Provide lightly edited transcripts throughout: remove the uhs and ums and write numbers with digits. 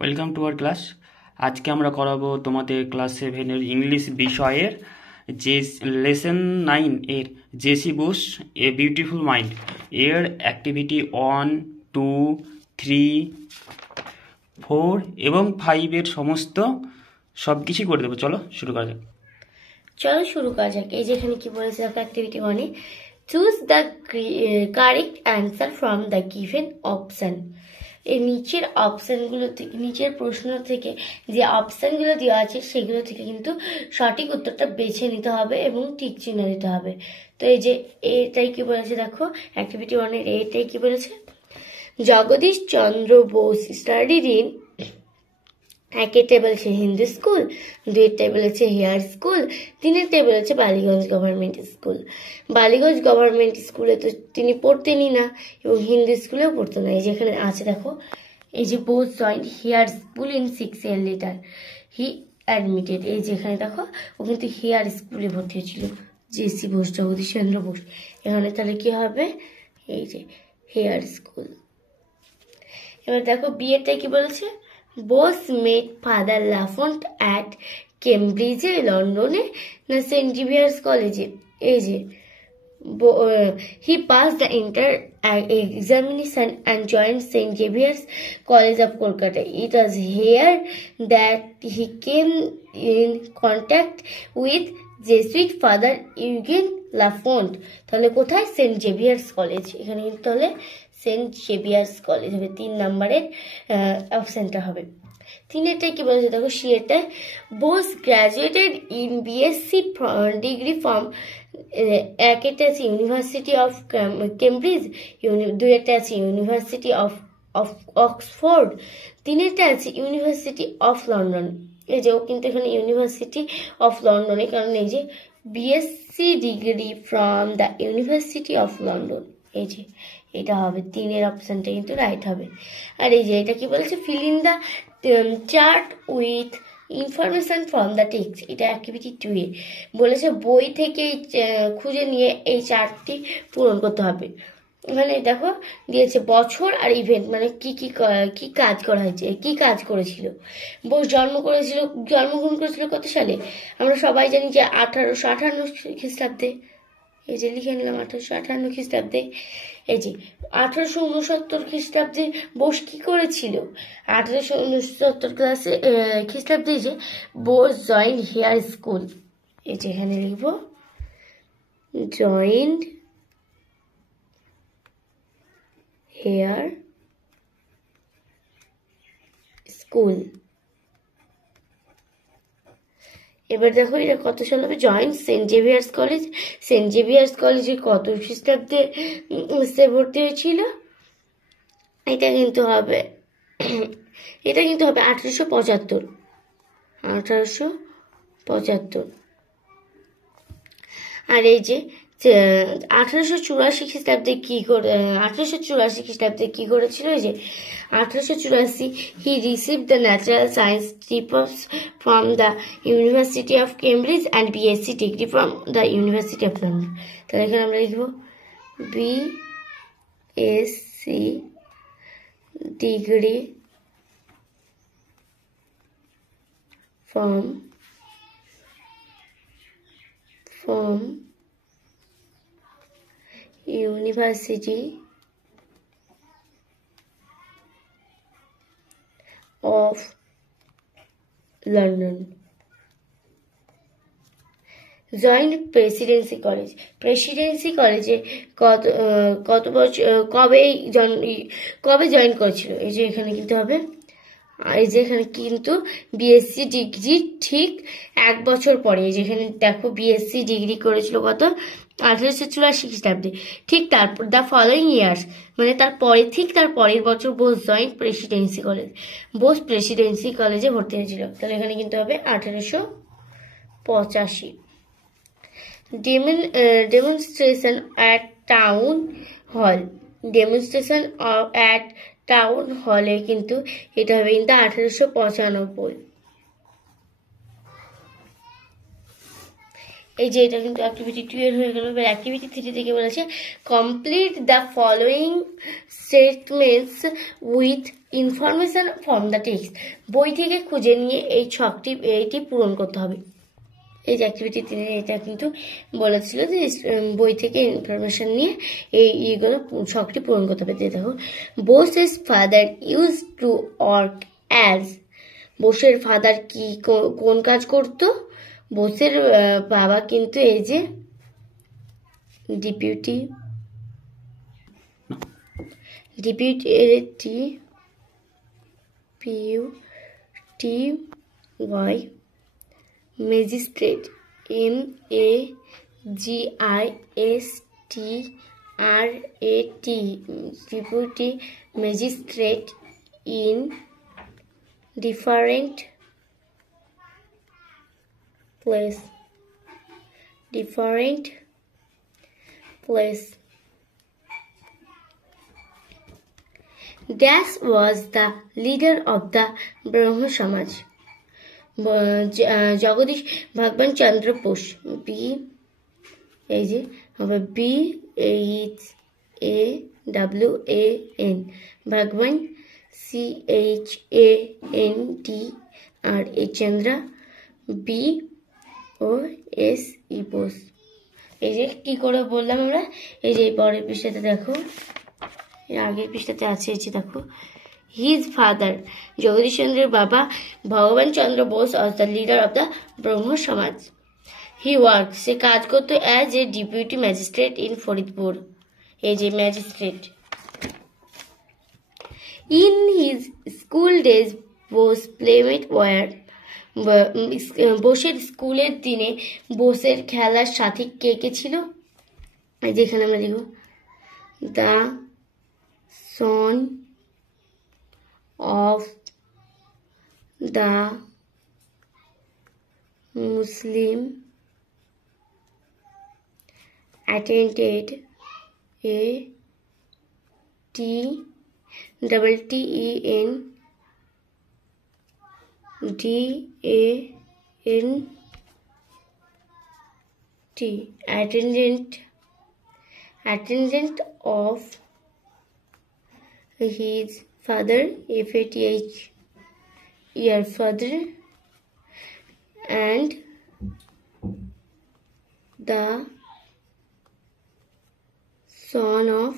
Welcome to our class. আজকে আমরা করাবো তোমাদের ক্লাস 7-এর ইংলিশ বিষয়ের যে লেসন 9 এর JC Bose A beautiful mind এর অ্যাক্টিভিটি 1, 2, 3, 4 এবং 5 এর সমস্ত সব কিছুই করে দেবো। চলো শুরু করা যাক। এই যেখানে কি বলেছে activity 1 A choose the correct answer from the given option. এই নিচের অপশনগুলো থেকে, নিচের প্রশ্ন থেকে যে অপশনগুলো দেওয়া আছে সেগুলো থেকে কিন্তু সঠিক উত্তরটা বেছে নিতে হবে এবং টিক চিহ্ন দিতে হবে। তো এই যে এটাই কি বলেছে, দেখো অ্যাক্টিভিটি 1 এর এটাই কি বলেছে, জগদীশ চন্দ্র বোস স্টাডিড ইন, একের টেবিল আছে হিন্দু স্কুল, দুইয়ের টেবিল আছে হেয়ার স্কুল, তিনের টেবিল আছে Ballygunge government school. Ballygunge government স্কুলে তো তিনি পড়তেনই না এবং হিন্দু স্কুলেও পড়তো না। এই যেখানে আছে দেখো, এই যে Bose joined Hare School in 6 year later he admitted. এই যেখানে দেখো ও কিন্তু হেয়ার স্কুলে ভর্তি হয়েছিল, জেসি বোস, জগদীশ চন্দ্র বোস। এখানে তাহলে কি হবে, এই যে হেয়ার স্কুল। এবার দেখো বিয়েরটা কি বলেছে, বোস মেট ফাদার লাফন্ট অ্যাট কেমব্রিজে, লন্ডনে না সেন্ট জেভিয়ার্স কলেজে। এই যে হি pass the inter examination and joined St. Xavier's College of Kolkata. It was here that he came in contact with Jesuit Father Eugen Lafont. তাহলে কোথায়, সেন্ট জেভিয়ার্স কলেজ। এখানে কিন্তু তাহলে সেন্ট জেভিয়ার্স কলেজ হবে, 3 নম্বরের অপশনটা হবে। তিনেরটাই কি বলেছে দেখো, সিএটা Bose graduated in BSc degree from, একটা আছে ইউনিভার্সিটি অফ কেমব্রিজ, দুইটা আছে ইউনিভার্সিটি অফ অক্সফোর্ড, তিনেরটা আছে ইউনিভার্সিটি অফ লন্ডন। এই যে ও কিন্তু এখানে ইউনিভার্সিটি অফ লন্ডনে, কারণ এই যে BSc degree from the university of London. এই যে এটা হবে, 3 অপশনটা কিন্তু রাইট হবে। আর এই যে এটা কি বলেছে, fill in the chart with information from the text. এটা অ্যাক্টিভিটি 2 এ বলেছে, বই থেকে খুঁজে নিয়ে এই চার্টটি পূরণ করতে হবে। এখানে দেখো দিয়েছে বছর আর ইভেন্ট, মানে কি কাজ করা হয়েছে, কি কাজ করেছিল। বোস জন্মগ্রহণ করেছিল কত সালে, আমরা সবাই জানি যে 1858 খ্রিস্টাব্দে। এই যে লিখে নিলাম 1858 খ্রিস্টাব্দে। এই যে 1869 খ্রিস্টাব্দে বোস কি করেছিল, 1869 খ্রিস্টাব্দে যে বোস জয়েন্ট হেয়ার স্কুল। এই যে এখানে লিখবো জয়েন্ট হেয়ার স্কুল। এবার দেখো এটা কত সাল হবে, joined Saint Xavier's College. Saint Xavier's কলেজে কত খ্রিস্টাব্দে সে ভর্তি হয়েছিল, এটা কিন্তু হবে 1875। আর এই যে 1884 খ্রিস্টাব্দে কি করেছিল, এই যে 1884 হি receive the natural science diploma from the university of Cambridge and BSc degree from the university of London. তাহলে এখানে আমরা লিখবো BSc degree from University of London. Joint Presidency college. Presidency কলেজে কত বছর কবে জয়েন করেছিল, এই যে এখানে কিন্তু হবে, এই যে এখানে কিন্তু বিএসসি ডিগ্রি ঠিক 1 বছর পরে। এই যেখানে দেখো বিএসসি ডিগ্রি করেছিল কত, 1884 খ্রিস্টাব্দে। ঠিক তারপর দ্য ফলোয়িং ইয়ার্স, মানে তার পরের বছর Bose joint Presidency college, Bose Presidency কলেজে ভর্তি হয়েছিল। তাহলে এখানে কিন্তু হবে 1885। Demonstration at town hall, demonstration at town হলে কিন্তু এটা হবে কিন্তু 1895। এই যে এটা কিন্তু অ্যাক্টিভিটি 2 এর হয়ে গেল। এবার অ্যাক্টিভিটি 3 থেকে বলেছে complete the following statements with information from the text. বই থেকে খুঁজে নিয়ে এইটি পূরণ করতে হবে। এই যে অ্যাক্টিভিটি 3 এটা কিন্তু বলেছিল যে বই থেকে ইনফরমেশন নিয়ে এইগুলো ছকটি পূরণ করতে হবে। দেখো, Bose's father use to work as. বোসের ফাদার কি কোন কাজ করতো? বোসের বাবা কিন্তু এই যে ডেপুটি ওয়াই magistrate MAGISTRAT deputy magistrate in different place. Dash was the leader of the Brahmo Samaj. Jagadish Bhagaban Chandra Bose BHAWAN ভগবান CHANDRA চন্দ্রা BOSE বোস। এই যে কি করে বললাম আমরা, এই যে পরের পৃষ্ঠাতে দেখো, আগের পৃষ্ঠাতে আছে, এই যে দেখো, হিজ ফাদার জগদীশ চন্দ্রের বাবা Bhagwan Chandra Bose was the leader of the Brahmo Samaj. He work সে কাজ করতো as a deputy magistrate in Faridpur. এই যে magistrate. In his school days Bose playmate were. বোসের স্কুলের দিনে বোসের খেলার সাথী কে কে ছিল? যেখানে আমরা দেখব the son of the Muslim attended a attendant of his father FATH your father and the son of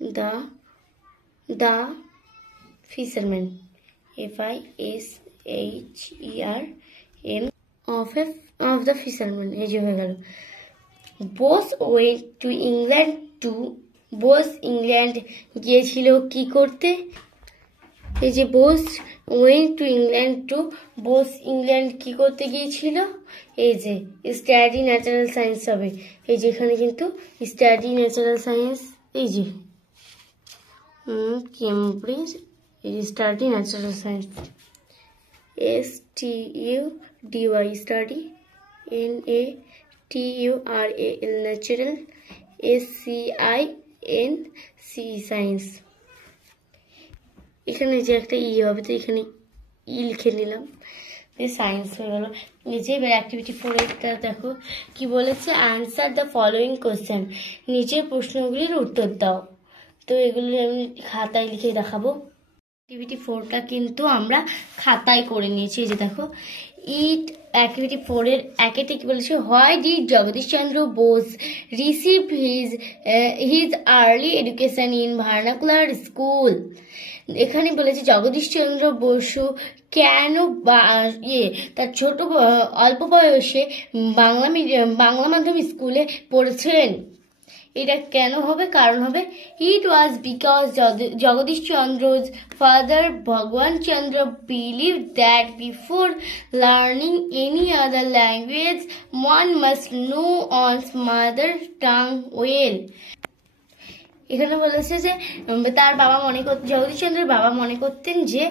the fisherman FISHERM of the fisherman। এই যে হয়ে গেল। Bose went to England to Bose England গিয়েছিল কি করতে? এই যে Bose went to England to Bose England কি করতে গিয়েছিল? এই যে স্টাডি ন্যাচারাল সায়েন্স হবে। এই যে এখানে কিন্তু স্টাডি ন্যাচারাল সায়েন্স, এই যে কেমব্রিজ, এই যে study natural science STUDY study NATURAL natural SCIENCE science. এখানে যে একটা হবে, তো এখানে লিখে নিলাম, সায়েন্স হয়ে গেল। এই যে এবার অ্যাক্টিভিটি 4 এটা দেখো কি বলেছে, আনসার দ্য ফলোয়িং কোশ্চেন। নিচের প্রশ্নগুলির উত্তর দাও। তো এগুলো আমি খাতায় লিখে দেখাবো। অ্যাক্টিভিটি 4টা কিন্তু আমরা খাতায় করে নিয়েছি। এই যে দেখো, অ্যাক্টিভিটি 4 এর একেতে কি বলেছে, why did Jagadish Chandra Bose receive his early education in vernacular school. এখানে বলেছে জগদীশ চন্দ্র বসু কেন তার অল্প বয়সে বাংলা মাধ্যম স্কুলে পড়েছেন। এটা কেন হবে? কারণ হবে ইট ওয়াজ বিকজ জগদীশ চন্দ্র's father Bhagwan Chandra believed that before learning any other language one must know one's mother tongue well। এখানে বলেছে যে তার বাবা জগদীশ চন্দ্রের বাবা মনে করতেন যে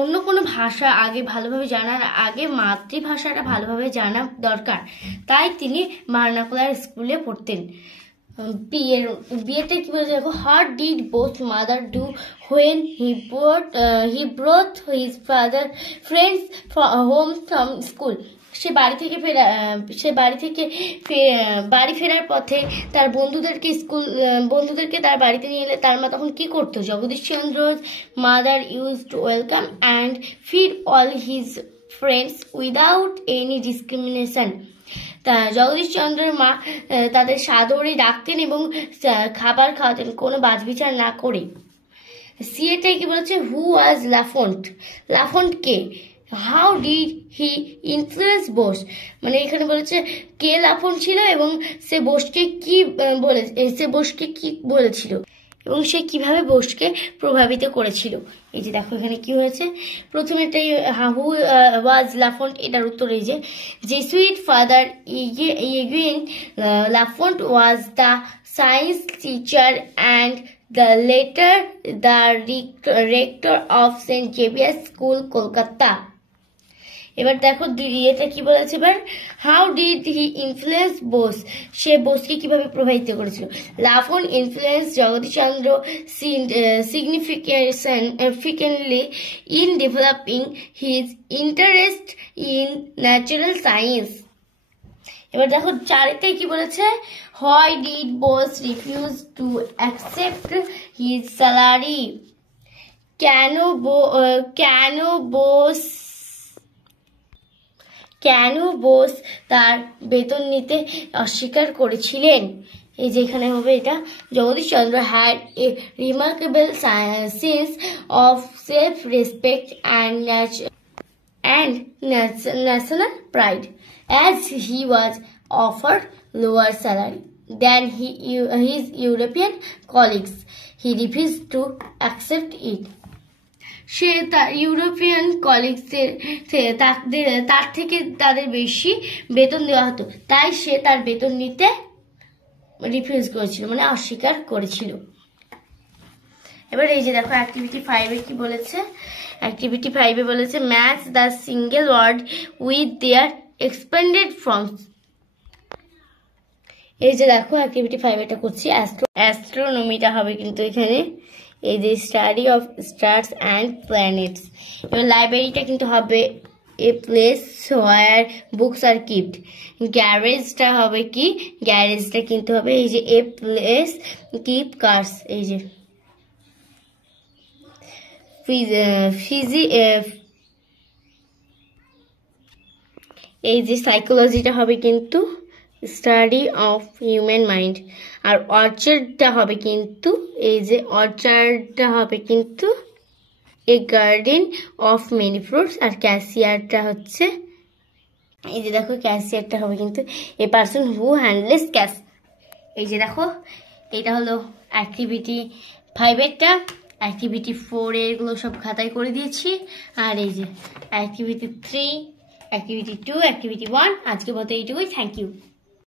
অন্য কোনো ভাষা আগে ভালোভাবে জানার আগে মাতৃভাষাটা ভালোভাবে জানা দরকার, তাই তিনি ভার্নাকুলার স্কুলে পড়তেন। বিয়েটা কি বলেছে দেখো, her did both mother do when he brought his father friends home from school. বাড়ি ফেরার পথে তার বন্ধুদেরকে তার বাড়িতে নিয়ে এলে তার মা তখন কি করতো? জগদীশ চন্দ্র's mother use to welcome and feed all his friends without any discrimination. তা জগদীশ চন্দ্রের মা তাদের সাদরে ডাকতেন এবং খাবার খাওয়াতেন কোনো বাছবিচার না করে। সিএটা কি বলেছে, হু ওয়াজ লাফন্ট? লাফন্ট কে? How did he influence Bose? মানে এখানে বলেছে কে লাফন্ট ছিল এবং সে বোসকে কি বলেছিল এবং সে কিভাবে বোসকে প্রভাবিত করেছিল। এই যে দেখো এখানে কি হয়েছে, প্রথমেটাই হু ওয়াজ লাফন্ট, এটার উত্তর এই যে Jesuit father Eugene Lafont was the science teacher and later the rector of St. Xavier's School, Kolkata. এবার দেখো এটা কি বলেছে, এবার how did he influence Bose? সে বোসকে কিভাবে প্রভাবিত করেছিল? Lafont influence Jagadish Chandra significantly in developing his interest in natural science। এবার দেখো চারিতে কি বলেছে, why did boss refuse to accept his salary? কেন বোস তার বেতন নিতে অস্বীকার করেছিলেন? এই যে এখানে হবে এটা, Jagadish Chandra had a remarkable sense of self-respect and national pride. As he was offered lower salary than his European colleagues, he refused to accept it. সে তার ইউরোপিয়ান কলিগসদের তার থেকে তাদের বেশি বেতন দেওয়া হতো, তাই সে তার বেতন নিতে রিফিউজ করেছিল, মানে অস্বীকার করেছিল। এবার এই যে দেখো অ্যাক্টিভিটি 5-এ কি বলেছে, অ্যাক্টিভিটি 5-এ বলেছে match the single word with their expanded forms. এই যে দেখো অ্যাক্টিভিটি 5 এটা করছি, অ্যাস্ট্রোনমিটা হবে কিন্তু এখানে, এই যে study of stars and planets. এবার লাইব্রেরিটা কিন্তু হবে a place where books are kept. গ্যারেজটা হবে কি, গ্যারেজটা কিন্তু হবে এই যে এ প্লেস কিপ কার্স। এই যে এই যে সাইকোলজিটা হবে কিন্তু স্টাডি অফ হিউম্যান মাইন্ড। আর অর্চার্ডটা হবে কিন্তু এই যে অর্চার্ডটা হবে কিন্তু a garden of many fruits. আর ক্যাশিয়ারটা হচ্ছে এই যে দেখো ক্যাশিয়ারটা হবে কিন্তু এ পার্সন হু হ্যান্ডলেস ক্যাশ। এই যে দেখো এটা হলো অ্যাক্টিভিটি 5-এরটা, অ্যাক্টিভিটি 4 এগুলো সব খাতায় করে দিয়েছি। আর এই যে অ্যাক্টিভিটি 3, অ্যাক্টিভিটি 2, অ্যাক্টিভিটি 1। আজকে মতো এইটুকুই, থ্যাংক ইউ।